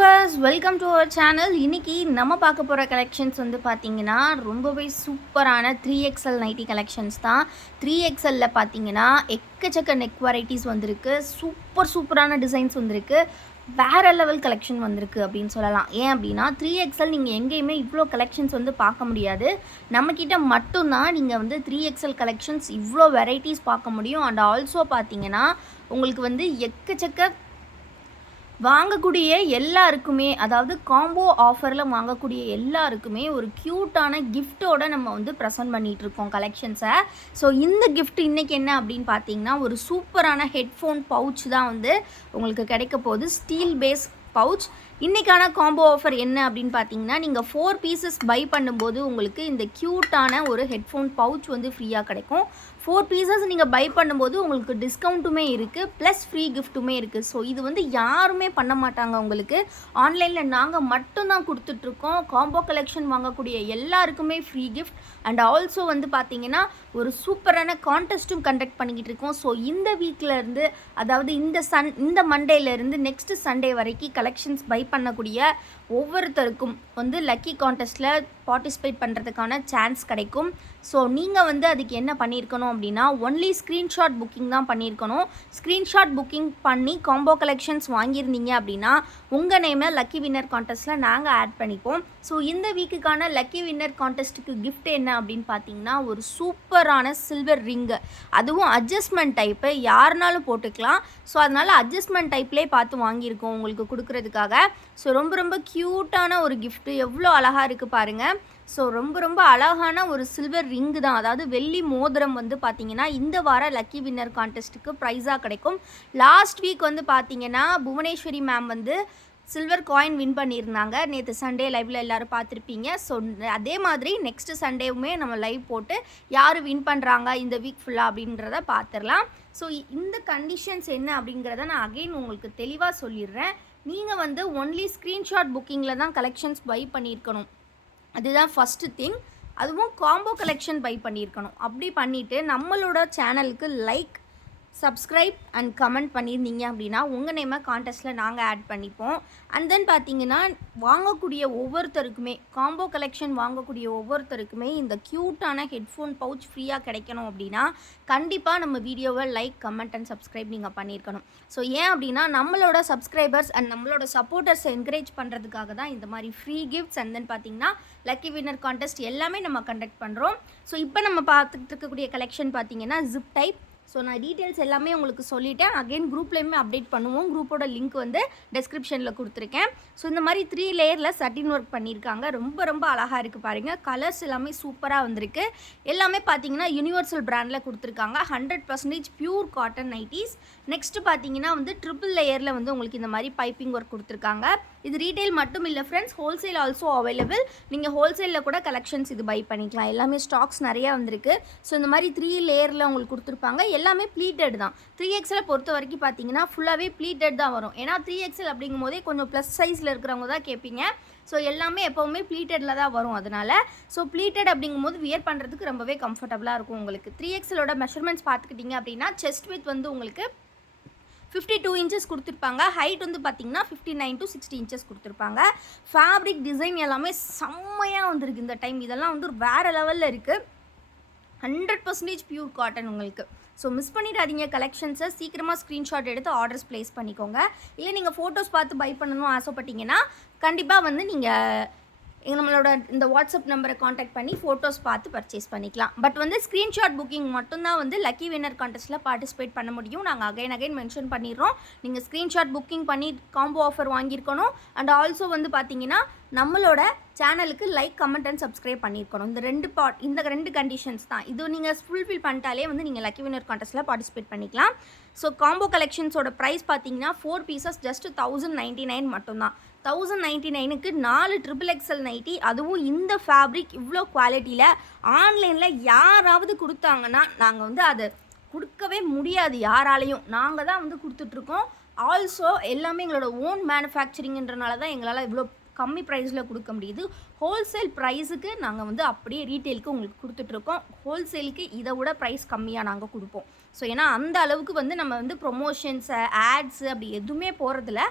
Viewers, welcome to அவர் சேனல். இன்னைக்கு நம்ம பார்க்க போகிற கலெக்ஷன்ஸ் வந்து பார்த்தீங்கன்னா ரொம்பவே சூப்பரான 3XL நைட்டி கலெக்ஷன்ஸ் தான். 3XLல பார்த்தீங்கன்னா எக்கச்சக்க நெக் வெரைட்டிஸ் வந்திருக்கு. சூப்பரான டிசைன்ஸ் வந்திருக்கு. வேறு லெவல் கலெக்ஷன் வந்திருக்கு அப்படின்னு சொல்லலாம். ஏன் அப்படின்னா 3XL நீங்கள் எங்கேயுமே இவ்வளோ கலெக்ஷன்ஸ் வந்து பார்க்க முடியாது. நம்மக்கிட்ட மட்டும்தான் நீங்கள் வந்து 3XL கலெக்ஷன்ஸ் இவ்வளோ வெரைட்டிஸ் பார்க்க முடியும். அண்ட் ஆல்சோ பார்த்தீங்கன்னா உங்களுக்கு வந்து எக்கச்சக்க வாங்கக்கூடிய எல்லாருக்குமே, அதாவது காம்போ ஆஃபரில் வாங்கக்கூடிய எல்லாருக்குமே ஒரு க்யூட்டான கிஃப்ட்டோட நம்ம வந்து ப்ரெசென்ட் பண்ணிகிட்ருக்கோம் கலெக்ஷன்ஸை. ஸோ இந்த கிஃப்ட் இன்றைக்கி என்ன அப்படின்னு பார்த்தீங்கன்னா, ஒரு சூப்பரான ஹெட்ஃபோன் பவுச் தான் வந்து உங்களுக்கு கிடைக்க போகுது. Steel base pouch. இன்றைக்கான காம்போ ஆஃபர் என்ன அப்படின்னு பார்த்தீங்கன்னா, நீங்கள் 4 பீசஸ் பை பண்ணும்போது உங்களுக்கு இந்த க்யூட்டான ஒரு ஹெட்ஃபோன் பவுச் வந்து ஃப்ரீயாக கிடைக்கும். 4 பீசஸ் நீங்கள் பை பண்ணும்போது உங்களுக்கு டிஸ்கவுண்ட்டுமே இருக்குது, ப்ளஸ் ஃப்ரீ கிஃப்ட்டுமே இருக்குது. ஸோ இது வந்து யாருமே பண்ண மாட்டாங்க உங்களுக்கு. ஆன்லைனில் நாங்கள் மட்டும்தான் கொடுத்துட்ருக்கோம். காம்போ கலெக்ஷன் வாங்கக்கூடிய எல்லாருக்குமே ஃப்ரீ கிஃப்ட். அண்ட் ஆல்சோ வந்து பார்த்தீங்கன்னா ஒரு சூப்பரான கான்டெஸ்ட்டும் கண்டக்ட் பண்ணிக்கிட்டு இருக்கோம். ஸோ இந்த வீக்கிலேருந்து, அதாவது இந்த மண்டேலேருந்து நெக்ஸ்ட் சண்டே வரைக்கும் கலெக்ஷன்ஸ் பை பண்ணக்கூடிய ஒவ்வொருத்தருக்கும் வந்து லக்கி கான்டெஸ்ட்டில் பார்ட்டிசிபேட் பண்ணுறதுக்கான சான்ஸ் கிடைக்கும். ஸோ நீங்கள் வந்து அதுக்கு என்ன பண்ணியிருக்கணும் அப்படின்னா, ஒன்லி ஸ்க்ரீன்ஷாட் புக்கிங் தான் பண்ணியிருக்கணும். ஸ்க்ரீன்ஷாட் புக்கிங் பண்ணி காம்போ கலெக்ஷன்ஸ் வாங்கியிருந்தீங்க அப்படின்னா உங்கள் நேமை லக்கி வின்னர் கான்டெஸ்ட்டில் நாங்கள் ஆட் பண்ணிப்போம். ஸோ இந்த வீக்குக்கான லக்கி வின்னர் கான்டெஸ்ட்டுக்கு கிஃப்ட் என்ன அப்படின்னு பார்த்தீங்கன்னா, ஒரு சூப்பரான சில்வர் ரிங்கு, அதுவும் அட்ஜஸ்ட்மெண்ட் டைப்பு, யாருனாலும் போட்டுக்கலாம். ஸோ அதனால் அட்ஜஸ்ட்மெண்ட் டைப்லேயே பார்த்து வாங்கியிருக்கோம் உங்களுக்கு கொடுக்குறதுக்காக. ஸோ ரொம்ப க்யூட்டான ஒரு கிஃப்ட்டு, எவ்வளோ அழகாக இருக்குது பாருங்கள். ஸோ ரொம்ப அழகான ஒரு சில்வர் ரிங்கு தான், அதாவது வெள்ளி மோதிரம் வந்து பார்த்தீங்கன்னா இந்த வார லக்கி வின்னர் கான்டெஸ்ட்டுக்கு ப்ரைஸாக கிடைக்கும். லாஸ்ட் வீக் வந்து பார்த்தீங்கன்னா புவனேஸ்வரி மேம் வந்து சில்வர் காயின் வின் பண்ணியிருந்தாங்க. நேற்று சண்டே லைவில் எல்லோரும் பார்த்துருப்பீங்க. ஸோ அதே மாதிரி நெக்ஸ்ட்டு சண்டேவுமே நம்ம லைவ் போட்டு யார் வின் பண்ணுறாங்க இந்த வீக் ஃபுல்லாக அப்படின்றத பார்த்துடலாம். ஸோ இந்த கண்டிஷன்ஸ் என்ன அப்படிங்கிறத நான் அகெயின் உங்களுக்கு தெளிவாக சொல்லிடுறேன். நீங்கள் வந்து ஒன்லி ஸ்க்ரீன்ஷாட் புக்கிங்கில் தான் கலெக்ஷன்ஸ் பை பண்ணியிருக்கணும். அதுதான் ஃபஸ்ட்டு திங். அதுவும் காம்போ கலெக்ஷன் பை பண்ணியிருக்கணும். அப்படி பண்ணிவிட்டு நம்மளோட சேனலுக்கு லைக், சப்ஸ்கிரைப் அண்ட் கமெண்ட் பண்ணியிருந்தீங்க அப்படின்னா உங்கள் நேமை கான்டெஸ்ட்டில் நாங்கள் ஆட் பண்ணிப்போம். அண்ட் தென் பார்த்தீங்கன்னா வாங்கக்கூடிய ஒவ்வொருத்தருக்குமே, காம்போ கலெக்ஷன் வாங்கக்கூடிய ஒவ்வொருத்தருக்குமே இந்த க்யூட்டான ஹெட்ஃபோன் பவுச் ஃப்ரீயாக கிடைக்கணும் அப்படின்னா கண்டிப்பாக நம்ம வீடியோவை லைக், கமெண்ட் அண்ட் சப்ஸ்கிரைப் நீங்கள் பண்ணியிருக்கணும். ஸோ ஏன் அப்படின்னா நம்மளோட சப்ஸ்கிரைபர்ஸ் அண்ட் நம்மளோட சப்போர்ட்டர்ஸை என்கரேஜ் பண்ணுறதுக்காக தான் இந்த மாதிரி ஃப்ரீ கிஃப்ட்ஸ் அண்ட் தென் பார்த்தீங்கன்னா லக்கி வின்னர் கான்டெஸ்ட் எல்லாமே நம்ம கண்டக்ட் பண்ணுறோம். ஸோ இப்போ நம்ம பார்த்துட்டு இருக்கக்கூடிய கலெக்ஷன் பார்த்தீங்கன்னா ஜிப் டைப். ஸோ நான் டீட்டெயில்ஸ் எல்லாமே உங்களுக்கு சொல்லிவிட்டேன். அகெயின் குரூப்லேயுமே அப்டேட் பண்ணுவோம். குரூப்போட லிங்க் வந்து டெஸ்கிரிப்ஷனில் கொடுத்துருக்கேன். ஸோ இந்த மாதிரி 3 லேயரில் சட்டின் ஒர்க் பண்ணியிருக்காங்க. ரொம்ப அழகாக இருக்குது பாருங்கள். கலர்ஸ் எல்லாமே சூப்பராக வந்திருக்கு. எல்லாமே பார்த்தீங்கன்னா யூனிவர்சல் பிராண்டில் கொடுத்துருக்காங்க. 100% பியூர் காட்டன் நைட்டிஸ். நெக்ஸ்ட்டு பார்த்தீங்கன்னா வந்து ட்ரிபிள் லேயரில் வந்து உங்களுக்கு இந்த மாதிரி பைப்பிங் ஒர்க் கொடுத்துருக்காங்க. இது ரீட்டைல் மட்டும் இல்லை ஃப்ரெண்ட்ஸ், ஹோல்சேல் ஆல்சோ அவைலபிள். நீங்கள் ஹோல்சேலில் கூட கலெக்ஷன்ஸ் இது பை பண்ணிக்கலாம். எல்லாமே ஸ்டாக்ஸ் நிறையா வந்திருக்கு. ஸோ இந்த மாதிரி 3 லேயரில் உங்களுக்கு கொடுத்துருப்பாங்க. எல்லாமே ப்ளீட்டட் தான். 3XL பொறுத்த வரைக்கும் பார்த்தீங்கன்னா ஃபுல்லாகவே ப்ளீட்டட் தான் வரும். ஏன்னா 3XL அப்படிங்கும் போதே கொஞ்சம் ப்ளஸ் சைஸில் இருக்கிறவங்க தான் கேட்பீங்க. ஸோ எல்லாமே எப்போவுமே ப்ளீட்டடில் தான் வரும். அதனால் ஸோ ப்ளீட்டட் அப்படிங்கும்போது வியர் பண்ணுறதுக்கு ரொம்பவே கம்ஃபர்டபுளாக இருக்கும் உங்களுக்கு. 3XLோட மெஷர்மெண்ட்ஸ் பார்த்துக்கிட்டிங்க அப்படின்னா செஸ்ட் வித் வந்து உங்களுக்கு 52 இன்ச்சஸ் கொடுத்துருப்பாங்க. ஹைட் வந்து பார்த்திங்கன்னா 59 to 60 இன்ச்சஸ் கொடுத்துருப்பாங்க. ஃபேப்ரிக் டிசைன் எல்லாமே செம்மையாக வந்திருக்கு இந்த டைம். இதெல்லாம் வந்து வேறு லெவலில் இருக்குது. 100% பியூர் காட்டன் உங்களுக்கு. ஸோ மிஸ் பண்ணிடாதீங்க கலெக்ஷன்ஸை. சீக்கிரமாக ஸ்க்ரீன்ஷாட் எடுத்து ஆர்டர்ஸ் ப்ளேஸ் பண்ணிக்கோங்க. இல்லை நீங்கள் ஃபோட்டோஸ் பார்த்து பை பண்ணணும் ஆசைப்பட்டீங்கன்னா கண்டிப்பாக வந்து நீங்கள் நம்மளோட இந்த வாட்ஸ்அப் நம்பரை காண்டாக்ட் பண்ணி ஃபோட்டோஸ் பார்த்து பர்ச்சேஸ் பண்ணிக்கலாம். பட் வந்து ஸ்க்ரீன்ஷாட் புக்கிங் மட்டும்தான் வந்து லக்கி வின்னர் கான்டெஸ்ட்டில் பார்ட்டிசிபேட் பண்ண முடியும். நாங்கள் அகைன் மென்ஷன் பண்ணிடுறோம். நீங்கள் ஸ்க்ரீன்ஷாட் புக்கிங் பண்ணி காம்போ ஆஃபர் வாங்கியிருக்கணும். அண்ட் ஆல்சோ வந்து பார்த்தீங்கன்னா நம்மளோட சேனலுக்கு லைக், கமெண்ட் அண்ட் சப்ஸ்கிரைப் பண்ணியிருக்கணும். இந்த ரெண்டு கண்டிஷன்ஸ் தான். இது நீங்கள் ஃபுல்ஃபில் பண்ணிட்டாலே வந்து நீங்கள் லக்கி வின்னர் கான்டெஸ்ட்டில் பார்ட்டிசிபேட் பண்ணிக்கலாம். ஸோ காம்போ கலெக்ஷன்ஸோட ப்ரைஸ் பார்த்தீங்கன்னா 4 பீசஸ் ஜஸ்ட் 1099 மட்டும்தான். 1099க்கு 4 XXL நைட்டி, அதுவும் இந்த ஃபேப்ரிக் இவ்வளோ குவாலிட்டியில் ஆன்லைனில் யாராவது கொடுத்தாங்கன்னா நாங்கள் வந்து அதை கொடுக்கவே முடியாது யாராலையும். நாங்கள் தான் வந்து கொடுத்துட்ருக்கோம். ஆல்சோ எல்லாமே எங்களோட ஓன் மேனுஃபேக்சரிங்கன்றனால தான் எங்களால் இவ்வளோ கம்மி ப்ரைஸில் கொடுக்க முடியுது. ஹோல்சேல் ப்ரைஸுக்கு நாங்கள் வந்து அப்படியே ரீட்டெயிலுக்கு உங்களுக்கு கொடுத்துட்ருக்கோம். ஹோல்சேலுக்கு இதை விட ப்ரைஸ் கம்மியாக நாங்கள் கொடுப்போம். ஸோ ஏன்னா அந்த அளவுக்கு வந்து நம்ம வந்து ப்ரொமோஷன்ஸு, ஆட்ஸு அப்படி எதுவுமே போகிறதில்ல.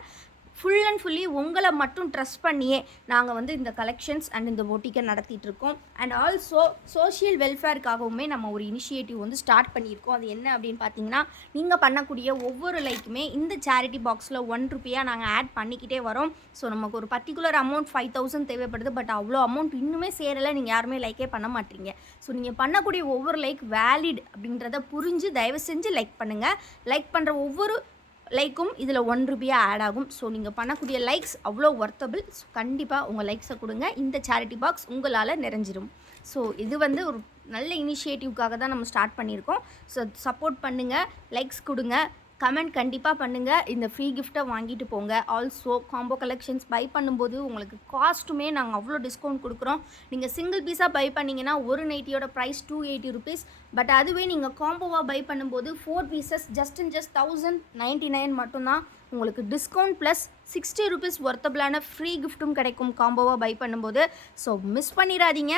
ஃபுல் அண்ட் ஃபுல்லி உங்களை மட்டும் ட்ரஸ்ட் பண்ணியே நாங்கள் வந்து இந்த கலெக்ஷன்ஸ் அண்ட் இந்த பொட்டிக்கை நடத்திட்டு இருக்கோம். அண்ட் ஆல்சோ சோஷியல் வெல்ஃபேருக்காகவுமே நம்ம ஒரு இனிஷியேட்டிவ் வந்து ஸ்டார்ட் பண்ணியிருக்கோம். அது என்ன அப்படின்னு பார்த்தீங்கன்னா, நீங்கள் பண்ணக்கூடிய ஒவ்வொரு லைக்குமே இந்த சேரிட்டி பாக்ஸில் ₹1 நாங்கள் ஆட் பண்ணிக்கிட்டே வரோம். ஸோ நமக்கு ஒரு பர்டிகுலர் அமௌண்ட் 5000 தேவைப்படுது. பட் அவ்வளோ அமௌண்ட் இன்னுமே சேரலை, நீங்கள் யாருமே லைக்கே பண்ண மாட்டீங்க. ஸோ நீங்கள் பண்ணக்கூடிய ஒவ்வொரு லைக் வேலிட் அப்படின்றத புரிஞ்சு தயவு செஞ்சு லைக் பண்ணுங்கள். லைக் பண்ணுற ஒவ்வொரு லைக்கும் இதில் ₹1 ஆட் ஆகும். ஸோ நீங்கள் பண்ணக்கூடிய லைக்ஸ் அவ்வளோ ஒர்த்தபிள். ஸோ கண்டிப்பாக உங்கள் லைக்ஸை கொடுங்க, இந்த சேரிட்டி பாக்ஸ் உங்களால் நிறைஞ்சிரும். ஸோ இது வந்து ஒரு நல்ல இனிஷியேட்டிவ்க்காக தான் நம்ம ஸ்டார்ட் பண்ணியிருக்கோம். ஸோ சப்போர்ட் பண்ணுங்கள், லைக்ஸ் கொடுங்க, கமெண்ட் கண்டிப்பாக பண்ணுங்கள். இந்த ஃப்ரீ கிஃப்ட்டை வாங்கிட்டு போங்க. ஆல்சோ காம்போ கலெக்ஷன்ஸ் பை பண்ணும்போது உங்களுக்கு காஸ்ட்டுமே நாங்கள் அவ்வளோ டிஸ்கவுண்ட் கொடுக்குறோம். நீங்கள் சிங்கிள் பீஸாக பை பண்ணிங்கன்னா ஒரு நைட்டியோட ப்ரைஸ் ₹280. பட் அதுவே நீங்கள் காம்போவாக பை பண்ணும்போது 4 பீசஸ் ஜஸ்ட் ₹1099 மட்டும்தான். உங்களுக்கு டிஸ்கவுண்ட் ப்ளஸ் ₹60 ஒர்த்தபிளான ஃப்ரீ கிஃப்ட்டும் கிடைக்கும் காம்போவாக பை பண்ணும்போது. ஸோ மிஸ் பண்ணிடாதீங்க.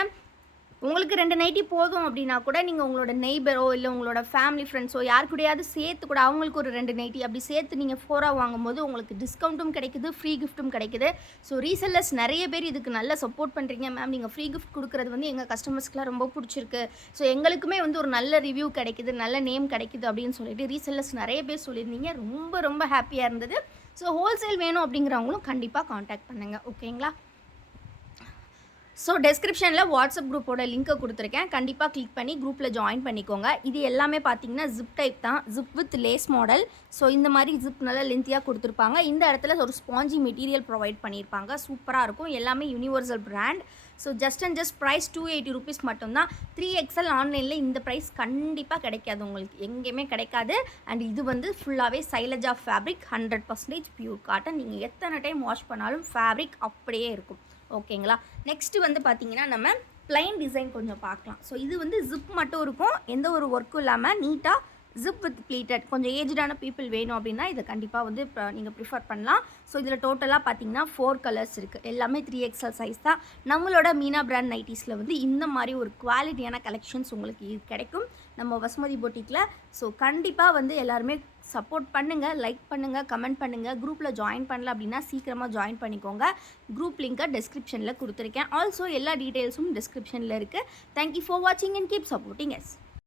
உங்களுக்கு 2 நைட்டி போதும் அப்படின்னா கூட நீங்கள் உங்களோட நெய்பரோ இல்லை உங்களோட ஃபேமிலி ஃப்ரெண்ட்ஸோ யார் கூடயாவது சேர்த்து கூட அவங்களுக்கு ஒரு 2 நைட்டி அப்படி சேர்த்து நீங்கள் 4ஆக வாங்கும்போது உங்களுக்கு டிஸ்கவுண்ட்டும் கிடைக்குது, ஃப்ரீ கிஃப்ட்டும் கிடைக்குது. ஸோ ரீசெல்லர்ஸ் நிறைய பேர் இதுக்கு நல்லா சப்போர்ட் பண்ணுறீங்க. மேம் நீங்கள் ஃப்ரீ கிஃப்ட் கொடுக்குறது வந்து எங்கள் கஸ்டமர்ஸ்க்குலாம் ரொம்ப பிடிச்சிருக்கு, ஸோ எங்களுக்குமே வந்து ஒரு நல்ல ரிவ்யூ கிடைக்குது, நல்ல நேம் கிடைக்குது அப்படின்னு சொல்லிட்டு ரீசெல்லர்ஸ் நிறைய பேர் சொல்லியிருந்தீங்க. ரொம்ப ரொம்ப ஹாப்பியாக இருந்தது. ஸோ ஹோல்சேல் வேணும் அப்படிங்கிறவங்களும் கண்டிப்பாக காண்டாக்ட் பண்ணுங்கள். ஓகேங்களா? ஸோ டெஸ்கிரிப்ஷனில் வாட்ஸ்அப் குரூப்போட லிங்க்கை கொடுத்துருக்கேன். கண்டிப்பாக கிளிக் பண்ணி குரூப்பில் ஜாயின் பண்ணிக்கோங்க. இது எல்லாமே பார்த்தீங்கன்னா ஜிப் டைப் தான், zip with lace model. So இந்த மாதிரி ஜிப் நல்லா லென்த்தியாக கொடுத்துருப்பாங்க. இந்த இடத்துல ஒரு ஸ்பாஞ்சி மெட்டீரியல் ப்ரொவைட் பண்ணியிருப்பாங்க. சூப்பராக இருக்கும். எல்லாமே universal brand. So just price ₹280 மட்டும்தான். 3XL ஆன்லைனில் இந்த ப்ரைஸ் கண்டிப்பாக கிடைக்காது, உங்களுக்கு எங்கேயுமே கிடைக்காது. அண்ட் இது வந்து ஃபுல்லாகவே சைலஜா ஃபேப்ரிக், 100% பியூர் காட்டன். நீங்கள் எத்தனை டைம் வாஷ் பண்ணாலும் ஃபேப்ரிக் அப்படியே இருக்கும். ஓகேங்களா? நெக்ஸ்ட்டு வந்து பார்த்தீங்கன்னா நம்ம ப்ளைன் டிசைன் கொஞ்சம் பார்க்கலாம். ஸோ இது வந்து ஜிப் மட்டும் இருக்கும், எந்த ஒரு ஒர்க்கும் இல்லாமல் நீட்டாக ஜிப் வித் ப்ளீட்டட். கொஞ்சம் ஏஜ்டான பீப்புள் வேணும் அப்படின்னா இதை கண்டிப்பாக வந்து நீங்கள் ப்ரிஃபர் பண்ணலாம். ஸோ இதில் டோட்டலாக பார்த்தீங்கன்னா 4 கலர்ஸ் இருக்குது. எல்லாமே 3XL சைஸ் தான். நம்மளோட மீனா பிராண்ட் நைட்டிஸில் வந்து இந்த மாதிரி ஒரு குவாலிட்டியான கலெக்ஷன்ஸ் உங்களுக்கு கிடைக்கும் நம்ம வசுமதி பொட்டிக்கில். ஸோ கண்டிப்பாக வந்து எல்லாருமே சப்போர்ட் பண்ணுங்கள், லைக் பண்ணுங்கள், கமெண்ட் பண்ணுங்கள். குரூப்பில் ஜாயின் பண்ணல அப்படின்னா சீக்கிரமாக ஜாயின் பண்ணிக்கோங்க. குரூப் லிங்க்கை டிஸ்கிரிப்ஷனில் கொடுத்துருக்கேன். ஆல்சோ எல்லா டீட்டெயில்ஸும் டிஸ்கிரிப்ஷனில் இருக்குது. தேங்க்யூ ஃபார் வாட்சிங் அண்ட் கீப் சப்போர்ட்டிங் எஸ்.